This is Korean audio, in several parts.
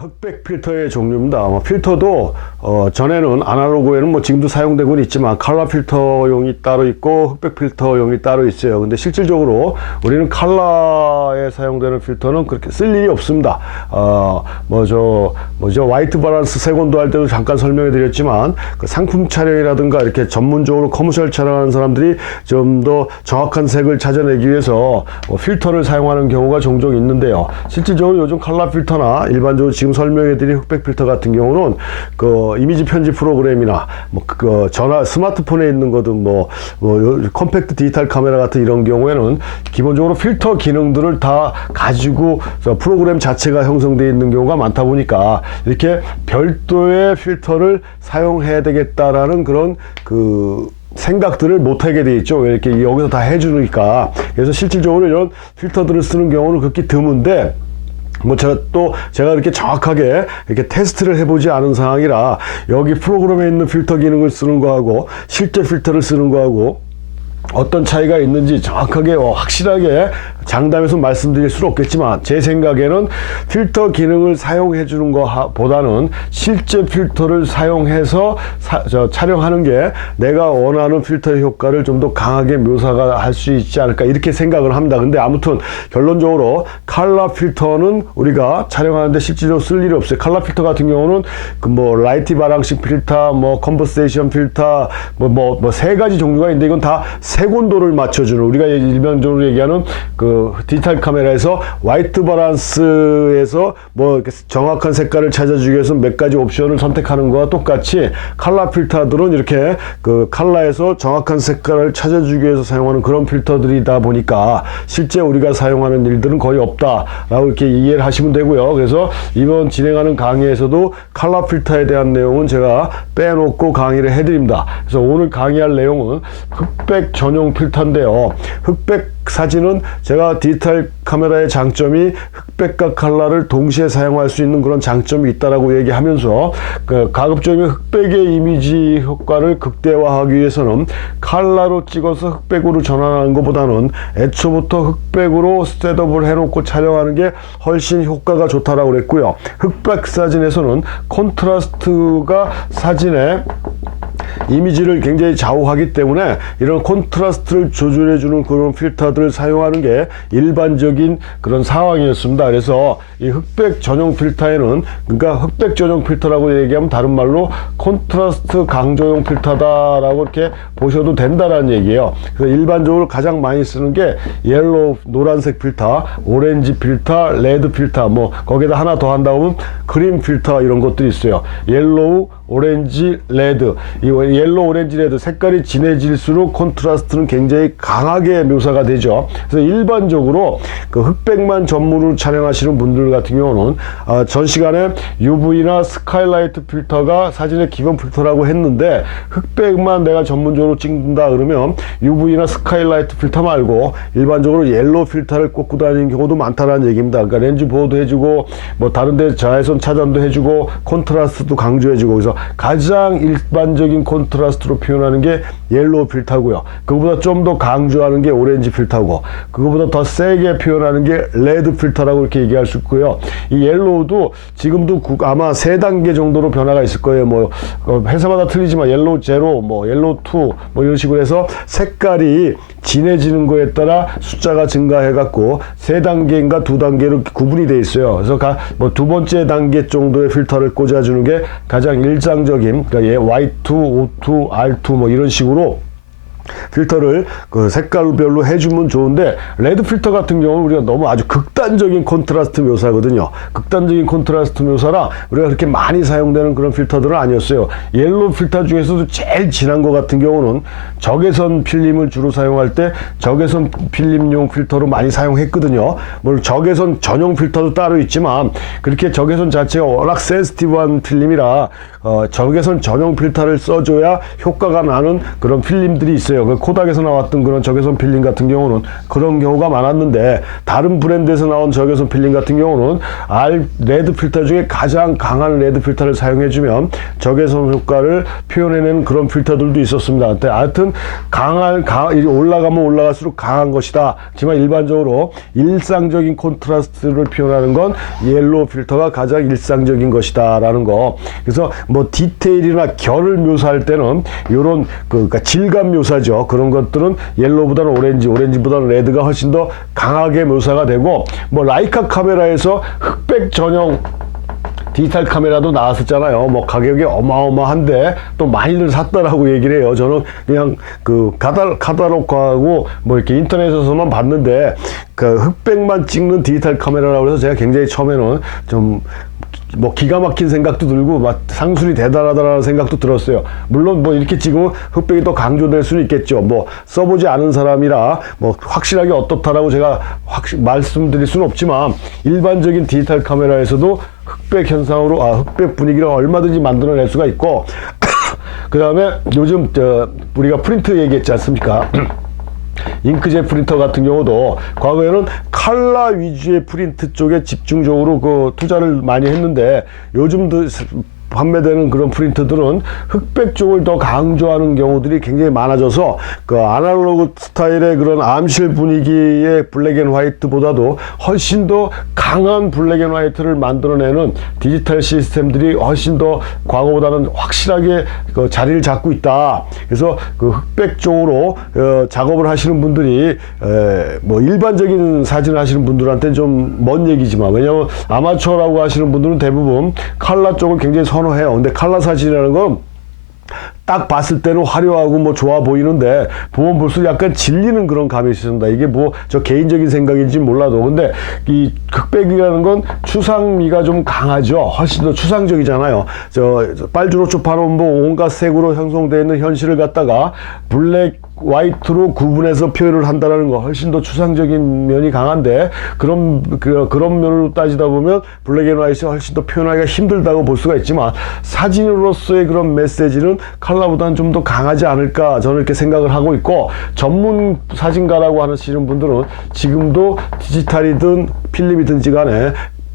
흑백 필터의 종류입니다. 필터도 전에는 아날로그에는 뭐 지금도 사용되고는 있지만 컬러 필터용이 따로 있고 흑백 필터용이 따로 있어요. 근데 실질적으로 우리는 컬러에 사용되는 필터는 그렇게 쓸 일이 없습니다. 화이트 바란스 색온도 할 때도 잠깐 설명해 드렸지만 그 상품 촬영이라든가 이렇게 전문적으로 커머셜 촬영하는 사람들이 좀 더 정확한 색을 찾아내기 위해서 필터를 사용하는 경우가 종종 있는데요. 실질적으로 요즘 컬러 필터나 일반적으로 지금 설명해드린 흑백 필터 같은 경우는 그 이미지 편집 프로그램이나 전화 스마트폰에 있는 거든 컴팩트 디지털 카메라 같은 이런 경우에는 기본적으로 필터 기능들을 다 가지고 프로그램 자체가 형성되어 있는 경우가 많다 보니까 이렇게 별도의 필터를 사용해야 되겠다라는 그런 생각들을 못하게 돼 있죠. 왜 이렇게 여기서 다 해주니까. 그래서 실질적으로 이런 필터들을 쓰는 경우는 그렇게 드문데, 제가 이렇게 정확하게 이렇게 테스트를 해보지 않은 상황이라 여기 프로그램에 있는 필터 기능을 쓰는 거하고 실제 필터를 쓰는 거하고 어떤 차이가 있는지 정확하게 확실하게 장담해서 말씀드릴 수는 없겠지만 제 생각에는 필터 기능을 사용해 주는 것보다는 실제 필터를 사용해서 촬영하는 게 내가 원하는 필터의 효과를 좀 더 강하게 묘사가 할 수 있지 않을까 이렇게 생각을 합니다. 근데 아무튼 결론적으로 컬러 필터는 우리가 촬영하는데 실질적으로 쓸 일이 없어요. 컬러 필터 같은 경우는 라이트 바랑식 필터, 컨버세이션 필터, 세 가지 종류가 있는데 이건 다 색온도를 맞춰주는 우리가 일반적으로 얘기하는 디지털 카메라에서 화이트 바란스에서 정확한 색깔을 찾아주기 위해서 몇 가지 옵션을 선택하는 거와 똑같이 컬러 필터들은 이렇게 컬러에서 정확한 색깔을 찾아주기 위해서 사용하는 그런 필터들이다 보니까 실제 우리가 사용하는 일들은 거의 없다라고 이렇게 이해를 하시면 되고요. 그래서 이번 진행하는 강의에서도 컬러 필터에 대한 내용은 제가 빼놓고 강의를 해드립니다. 그래서 오늘 강의할 내용은 흑백 전용 필터인데요. 흑백 사진은 제가 디지털 카메라의 장점이 흑백과 컬러를 동시에 사용할 수 있는 그런 장점이 있다라고 얘기하면서 가급적이면 흑백의 이미지 효과를 극대화하기 위해서는 컬러로 찍어서 흑백으로 전환하는 것보다는 애초부터 흑백으로 셋업을 해놓고 촬영하는 게 훨씬 효과가 좋다라고 그랬고요. 흑백 사진에서는 콘트라스트가 사진에 이미지를 굉장히 좌우하기 때문에 이런 콘트라스트를 조절해주는 그런 필터들을 사용하는 게 일반적인 그런 상황이었습니다. 그래서 이 흑백 전용 필터에는 그러니까 흑백 전용 필터라고 얘기하면 다른 말로 콘트라스트 강조용 필터다라고 이렇게 보셔도 된다라는 얘기예요. 그래서 일반적으로 가장 많이 쓰는 게 옐로우 노란색 필터, 오렌지 필터, 레드 필터 거기에다 하나 더 한다고 하면 그린 필터 이런 것들이 있어요. 옐로우 오렌지, 레드. 이 옐로우, 오렌지, 레드 색깔이 진해질수록 콘트라스트는 굉장히 강하게 묘사가 되죠. 그래서 일반적으로 흑백만 전문으로 촬영하시는 분들 같은 경우는 전 시간에 UV나 스카이라이트 필터가 사진의 기본 필터라고 했는데 흑백만 내가 전문적으로 찍는다 그러면 UV나 스카이라이트 필터 말고 일반적으로 옐로우 필터를 꽂고 다니는 경우도 많다는 얘기입니다. 그러니까 렌즈 보호도 해주고 다른데 자외선 차단도 해주고 콘트라스트도 강조해주고 그래서 가장 일반적인 콘트라스트로 표현하는 게 옐로우 필터고요. 그거보다 좀 더 강조하는 게 오렌지 필터고 그거보다 더 세게 표현하는 게 레드 필터라고 이렇게 얘기할 수 있고요. 이 옐로우도 지금도 아마 3단계 정도로 변화가 있을 거예요. 회사마다 틀리지만 옐로우 제로, 옐로우 2 이런 식으로 해서 색깔이 진해지는 거에 따라 숫자가 증가해 갖고 3단계인가 2단계로 구분이 돼 있어요. 그래서 두 번째 단계 정도의 필터를 꽂아주는 게 가장 일상적인 그러니까 Y2, O2, R2 이런 식으로 필터를 색깔별로 해주면 좋은데 레드 필터 같은 경우는 우리가 너무 아주 극단적인 콘트라스트 묘사거든요. 극단적인 콘트라스트 묘사라 우리가 그렇게 많이 사용되는 그런 필터들은 아니었어요. 옐로우 필터 중에서도 제일 진한 것 같은 경우는 적외선 필름을 주로 사용할 때 적외선 필름용 필터로 많이 사용했거든요. 물론 적외선 전용 필터도 따로 있지만 그렇게 적외선 자체가 워낙 센시티브한 필름이라 적외선 전용 필터를 써줘야 효과가 나는 그런 필름들이 있어요. 그 코닥에서 나왔던 그런 적외선 필름 같은 경우는 그런 경우가 많았는데, 다른 브랜드에서 나온 적외선 필름 같은 경우는 레드 필터 중에 가장 강한 레드 필터를 사용해주면 적외선 효과를 표현해내는 그런 필터들도 있었습니다. 하여튼 올라가면 올라갈수록 강한 것이다. 하지만 일반적으로 일상적인 콘트라스트를 표현하는 건 옐로우 필터가 가장 일상적인 것이다 라는 거. 그래서 뭐 디테일이나 결을 묘사할 때는 요런 그러니까 질감 묘사죠. 그런 것들은 옐로우보다는 오렌지보다는 레드가 훨씬 더 강하게 묘사가 되고, 뭐 라이카 카메라에서 흑백 전용 디지털 카메라도 나왔었잖아요. 뭐 가격이 어마어마한데 또 많이들 샀다라고 얘기를 해요. 저는 그냥 그 카탈로그하고 뭐 이렇게 인터넷에서만 봤는데, 그 흑백만 찍는 디지털 카메라라고 해서 제가 굉장히 처음에는 좀 뭐 기가 막힌 생각도 들고 막 상술이 대단하다라는 생각도 들었어요. 물론 뭐 이렇게 찍으면 흑백이 더 강조될 수는 있겠죠. 뭐 써보지 않은 사람이라 뭐 확실하게 어떻다라고 제가 말씀드릴 수는 없지만, 일반적인 디지털 카메라에서도 흑백 현상으로 흑백 분위기를 얼마든지 만들어낼 수가 있고 그 다음에 요즘 우리가 프린트 얘기했지 않습니까? 잉크젯 프린터 같은 경우도 과거에는 컬러 위주의 프린트 쪽에 집중적으로 그 투자를 많이 했는데, 요즘도 판매되는 그런 프린터들은 흑백 쪽을 더 강조하는 경우들이 굉장히 많아져서, 그 아날로그 스타일의 그런 암실 분위기의 블랙 앤 화이트보다도 훨씬 더 강한 블랙 앤 화이트를 만들어내는 디지털 시스템들이 훨씬 더 과거보다는 확실하게 그 자리를 잡고 있다. 그래서 그 흑백 쪽으로 작업을 하시는 분들이 뭐 일반적인 사진을 하시는 분들한테는 좀 먼 얘기지만, 왜냐하면 아마추어라고 하시는 분들은 대부분 컬러 쪽을 굉장히 선호해요. 근데 컬러 사진이라는 건 딱 봤을 때는 화려하고 뭐 좋아 보이는데, 보면 볼수록 약간 질리는 그런 감이 있습니다. 이게 뭐 저 개인적인 생각인지 몰라도. 근데 이 흑백이라는 건 추상미가 좀 강하죠. 훨씬 더 추상적이잖아요. 빨주노초 파nom보 온갖 색으로 형성되어 있는 현실을 갖다가 블랙 화이트로 구분해서 표현을 한다는 거, 훨씬 더 추상적인 면이 강한데, 그런 면으로 따지다 보면 블랙 앤 화이트가 훨씬 더 표현하기가 힘들다고 볼 수가 있지만, 사진으로서의 그런 메시지는 컬러보다는 좀 더 강하지 않을까, 저는 이렇게 생각을 하고 있고, 전문 사진가라고 하시는 분들은 지금도 디지털이든 필름이든지 간에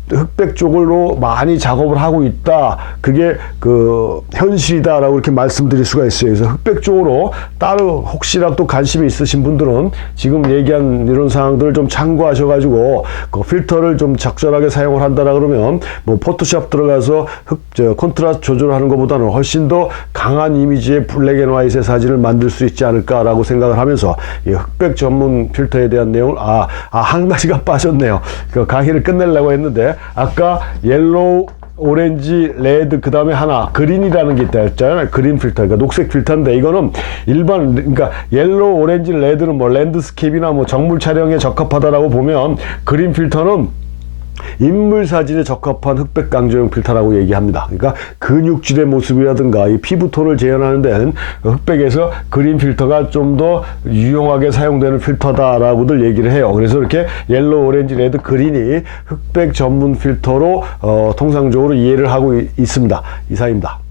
흑백 쪽으로 많이 작업을 하고 있다. 그게 그 현실이다라고 이렇게 말씀드릴 수가 있어요. 그래서 흑백 쪽으로 따로 혹시라도 관심이 있으신 분들은 지금 얘기한 이런 사항들을 좀 참고하셔가지고 그 필터를 좀 적절하게 사용을 한다라 그러면, 뭐 포토샵 들어가서 콘트라스트 조절하는 것보다는 훨씬 더 강한 이미지의 블랙 앤 화이트의 사진을 만들 수 있지 않을까라고 생각을 하면서, 이 흑백 전문 필터에 대한 내용을 한 가지가 빠졌네요. 그 강의를 끝내려고 했는데, 아까 옐로우, 오렌지, 레드, 그 다음에 하나 그린이라는 게 있다 했잖아요. 그린 필터, 그러니까 녹색 필터인데, 이거는 그러니까 옐로우, 오렌지, 레드는 뭐 랜드스케이프나 뭐 정물 촬영에 적합하다라고 보면, 그린 필터는 인물 사진에 적합한 흑백 강조용 필터라고 얘기합니다. 그러니까 근육질의 모습이라든가 이 피부톤을 재현하는 데는 흑백에서 그린 필터가 좀 더 유용하게 사용되는 필터다라고들 얘기를 해요. 그래서 이렇게 옐로우, 오렌지, 레드, 그린이 흑백 전문 필터로 통상적으로 이해를 하고 있습니다. 이상입니다.